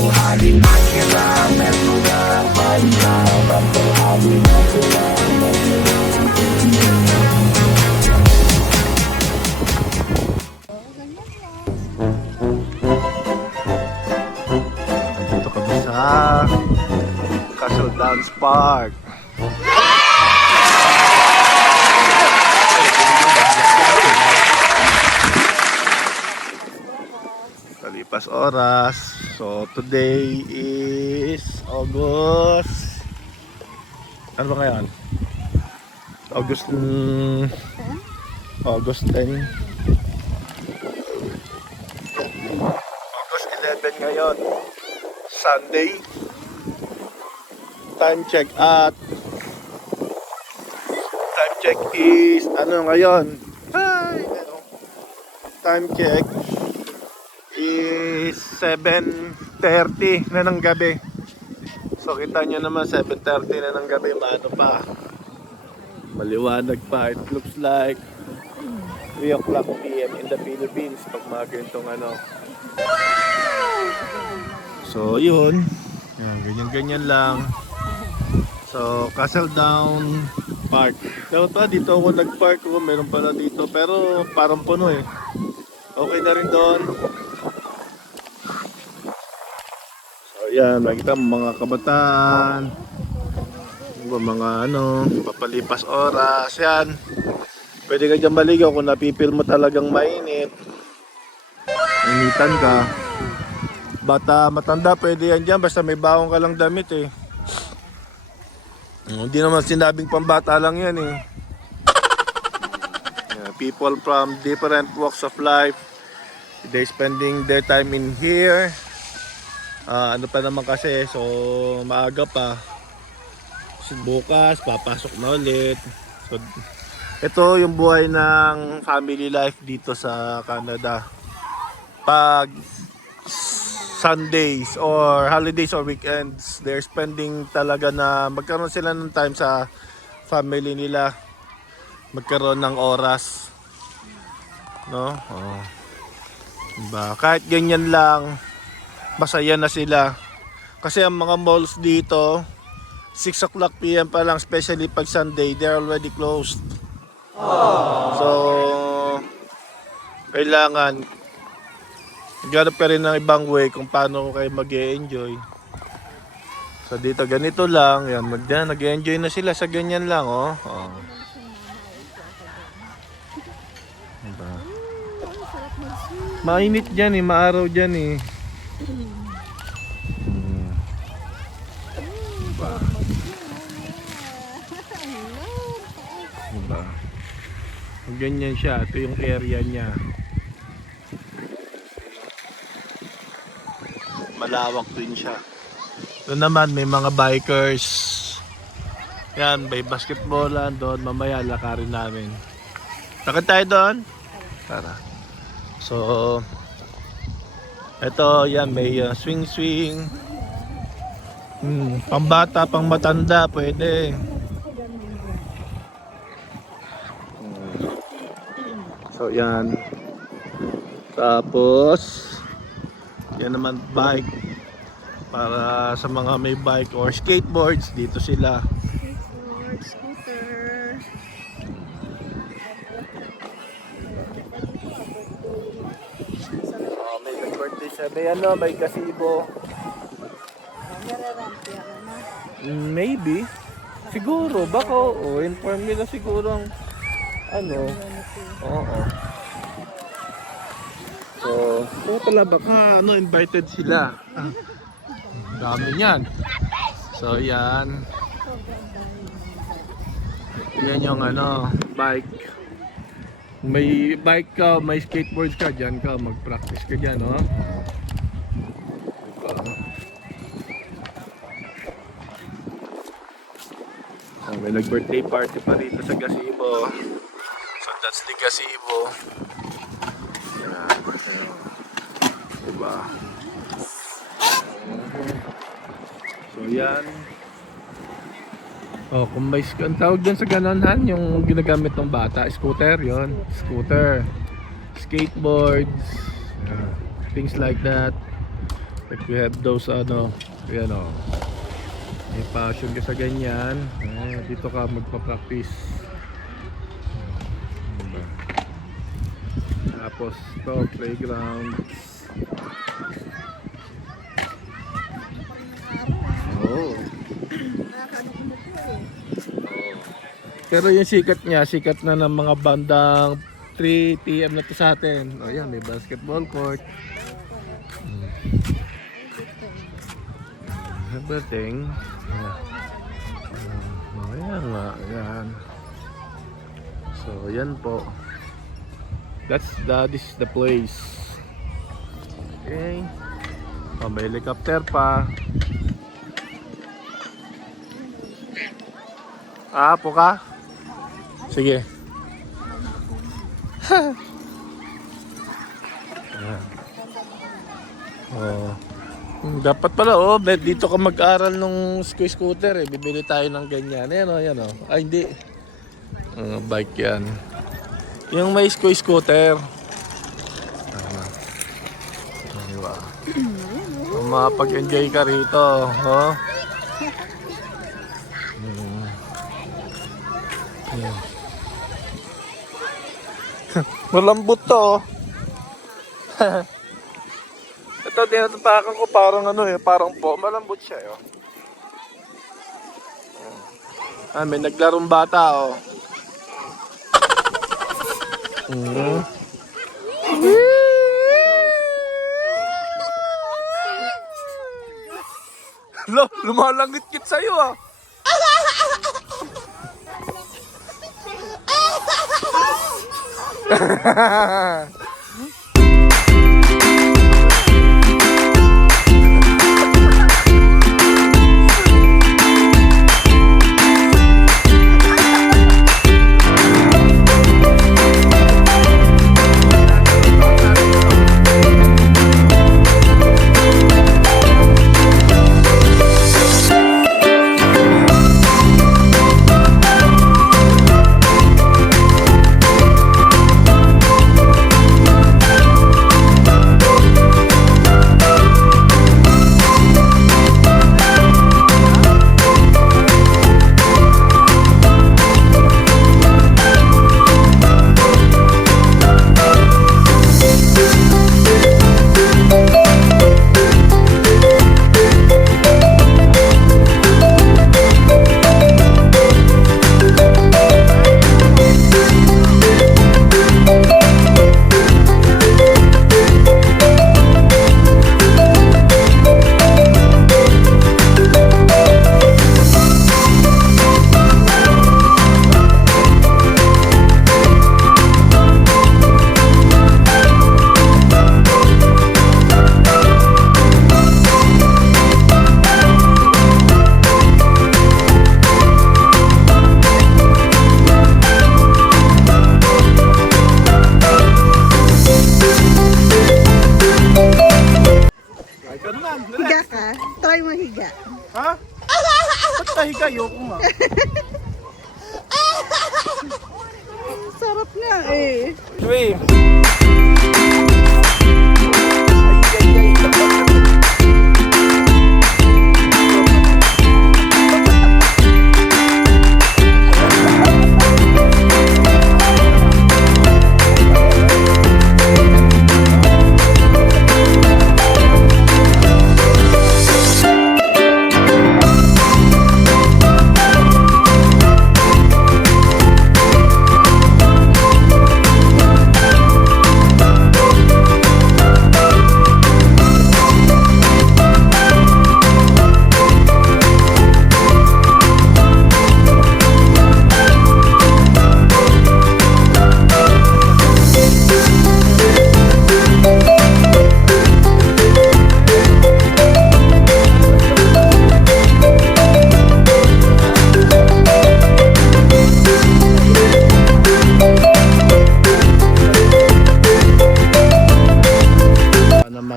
Dito kami sa Castle Downs Park. Kalipas oras. So today is August. Ano ba ngayon? August 10. August 11 ngayon. Sunday. Time check is ano ngayon? Time check is 7:30 na ng gabi. So kita nyo naman 7:30 na ng gabi, maano pa, maliwanag pa. It looks like 3 o'clock PM in the Philippines pag mga ganitong ano. So yun, ganyan lang. So Castle Down Park. Dapat dito ako nag-park ko, meron pala dito pero parang puno eh. Okay na rin doon. So yan, makikita mo mga kabataan, mga ano, papalipas oras. Yan, pwede ka dyan maligaw kung napipil mo talagang mainit, initan ka. Bata, matanda, pwede yan dyan basta may bawang ka lang damit eh. Hindi naman sinabing pambata lang yan eh. People from different walks of life, they spending their time in here. Ano pa naman kasi, so maaga pa. So, bukas papasok na ulit. So ito yung buhay ng family life dito sa Canada. Pag Sundays or holidays or weekends, they're spending talaga na magkaroon sila ng time sa family nila, magkaroon ng oras, no? Oh. Diba? Kahit ganyan lang, masaya na sila. Kasi ang mga malls dito, 6 o'clock PM pa lang, especially pag Sunday, they're already closed. So kailangan ganap ka rin ng ibang way kung paano kayo mag-e-enjoy. So dito ganito lang, yan, nag-e-enjoy na sila sa ganyan lang, oh. Oh. Diba? Mainit dyan eh, maaraw dyan eh. Diba? Diba? Ganyan siya, ito yung area niya. Malawak din siya. Doon naman may mga bikers. Yan, may basketballan doon. Mamaya lakarin namin. Takot tayo doon? Tara. So ito, yan, may swing. Pambata, pang matanda, pwede. So yan. Tapos yan naman bike, para sa mga may bike or skateboards, dito sila. Skateboard, scooter. May birthday siya, may ano, may gazebo. Maybe. Siguro, baka oo, inform nila siguro ang ano. Oo. So pala baka ano, invited sila. Dami niyan. So yan. Yan yung ano, bike. May bike ka, may skateboard ka, dyan ka, mag-practice ka dyan, no? So, may nag-birthday party pa rito sa gazebo. So that's the gazebo. Yan. Diba? So yan. Oh, kung may ang tawag dun sa ganunhan, yung ginagamit ng bata, scooter, yon, scooter, skateboards, things like that. Like we have those ano, yan o. May passion ka sa ganyan. Dito ka magpa-practice. Diba? Tapos ito, playground. Oh. Pero yung sikat niya, sikat na ng mga bandang 3 PM na to sa atin. O yan, may basketball court. Everything. Ayan nga, ayan. So, yan po. This is the place. Okay. Oh, may helicopter pa. Po ka? Sige. Ayan. Oh. Dapat pala dito ka mag-aral nung scooter eh. Bibili tayo ng ganyan. Ayan yan o. Ay hindi. Bike yan. Yung may scooter. Diba? Mapag-enjoy ka rito. Oh. Malambot to. Ito, tinatapakan ko parang parang po. Malambot siya, may naglarong bata, Lumalangit-kit sa'yo, Higa ka? Try mo higa. Ha? Ba't tahiga? Ayoko nga. Sarap nga eh. Dream.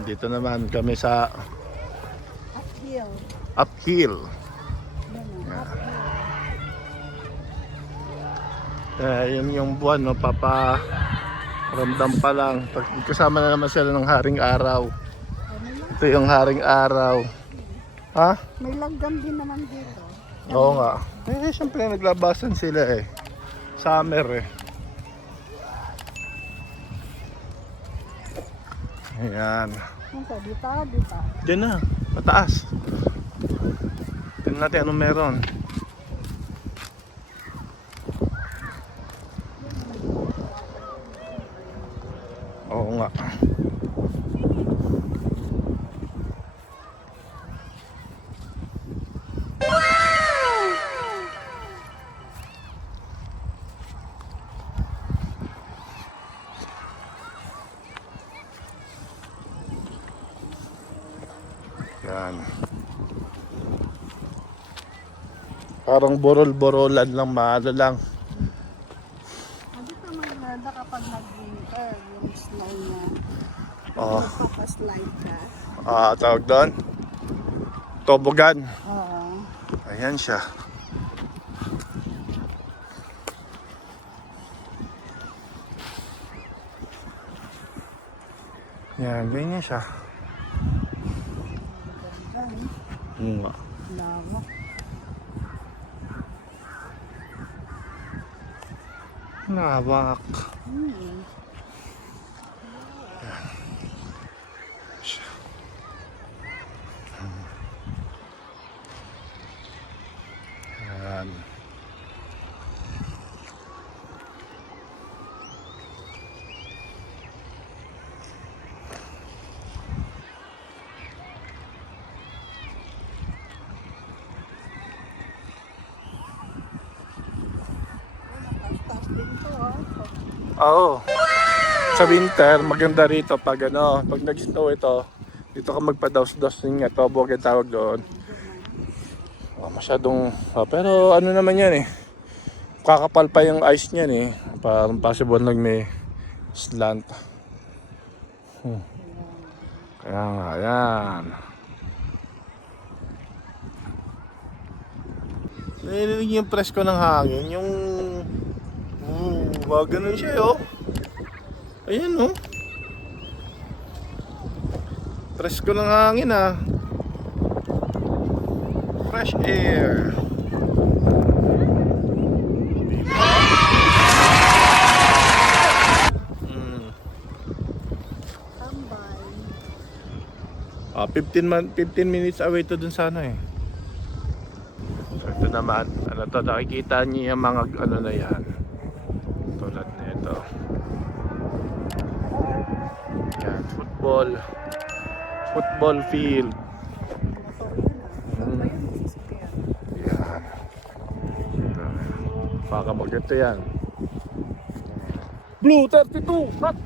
Dito naman kami sa uphill. Yun yung buwan, no? Ramdam pa lang. Kasama na naman sila ng haring araw. Ito yung haring araw. Ha? May langgam din naman dito. Oo nga. Eh, siyempre naglabasan sila eh. Summer eh. Ayan. Nasa dito. Diyan na, mataas. Tingnan natin anong meron. Oo nga. Yan. Parang borol-borolan lang, mahalo lang. Dito maganda kapag nag-winter, yung snow niya. Oh. Magpapaslide ka. Tawag doon? Tobogan. Oo. Ayan siya. Yan, ganyan siya. Nga. Lawak. Lawak. Yan. Taas din to, oh. Oo. Sa winter, maganda rito pag pag nag-snow ito, dito ka magpa-daus-daus din nga, tobog ang tawag doon. Masyadong, pero ano naman yan eh, kakapal pa yung ice niyan eh, parang possible may slant. Kaya nga, yan. Narinig yung presko ng hangin, yung ganun siya oh. Ayan oh. Presko ng hangin ah. Fresh air. Tambay. 15 minutes away to dun sana eh. So ito naman, nakikita niyo yung mga na yan. Tulad nito. Yan, football field. Yan. Baka maganda yan. Blue 32! Hot!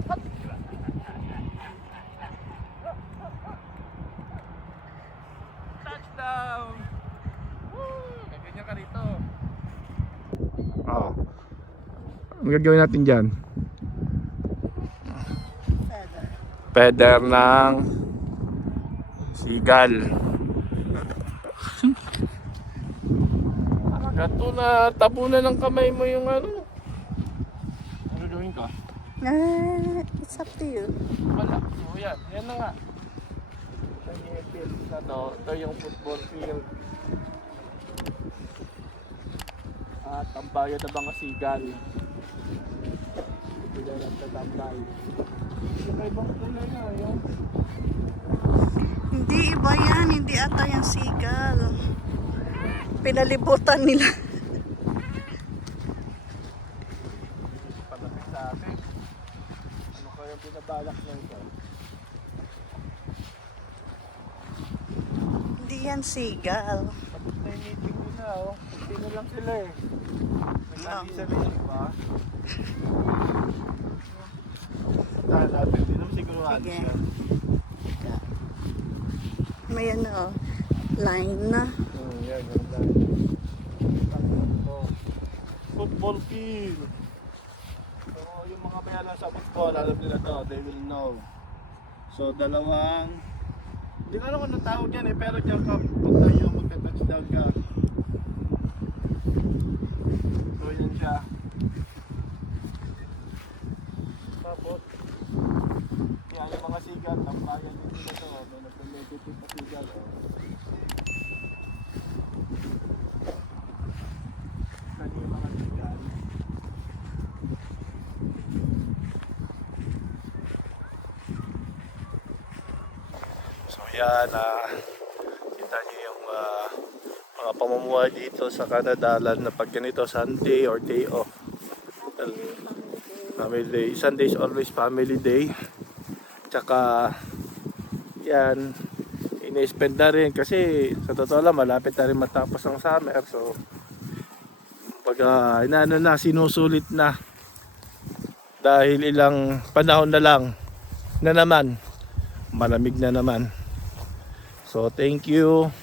Touchdown! Woo! Ganyan ka rito. Ano gagawin natin dyan? Feather ng sigal. Gato na tabunan ng kamay mo yung ano. Ano gawin ka? It's up to you. Wala. So yan. Yan na nga. Yung field na to. Ito yung football field. At ang bayan na mga sigal. Hindi na nagtatambay. May ibang kulay na yun. Hindi iba yan, hindi ata yung sigal. Pinalibutan nila. Palapit sa atin. Ano kaya binabalak na ito? Hindi yan sigal. Tapos na yung meeting nila oh. Sino lang sila eh. Nag-alisa na yun, diba? Tahan natin, hindi naman siguro alis Sige. yan. May line na. Yan, yan. Football field. So, yung mga may alam sa football, alam nila to, they will know. So, dalawang, hindi ko alam kung anong tawag yan eh, pero dyan ka, pag tayo magka-touchdown ka. So, yan siya. Tapos, yan yung mga sigat, tambayan din nila to, may nagpamete Pipipatigal, oh. Kanya yung mga tigal. So yan, kita niyo yung mga pamumuhay dito sa Canada, lalo na pag ganito Sunday or day off. Family day. Sunday is always family day. Tsaka yan, ini-spend na rin kasi sa totoo lang malapit na rin matapos ang summer. So pag inaano na, sinusulit na dahil ilang panahon na lang na naman malamig na naman. So thank you.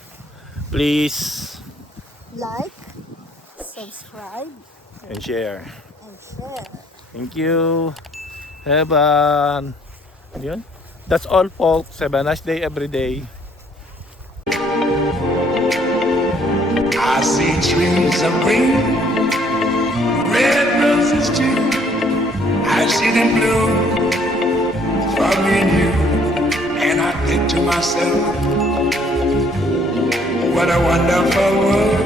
Please Like, subscribe, and share. and share. Thank you. Heaven. Yun. That's all folks. Have a nice day every day. I see trees of green, red roses too. I see them bloom for me and you. And I think to myself, what a wonderful world.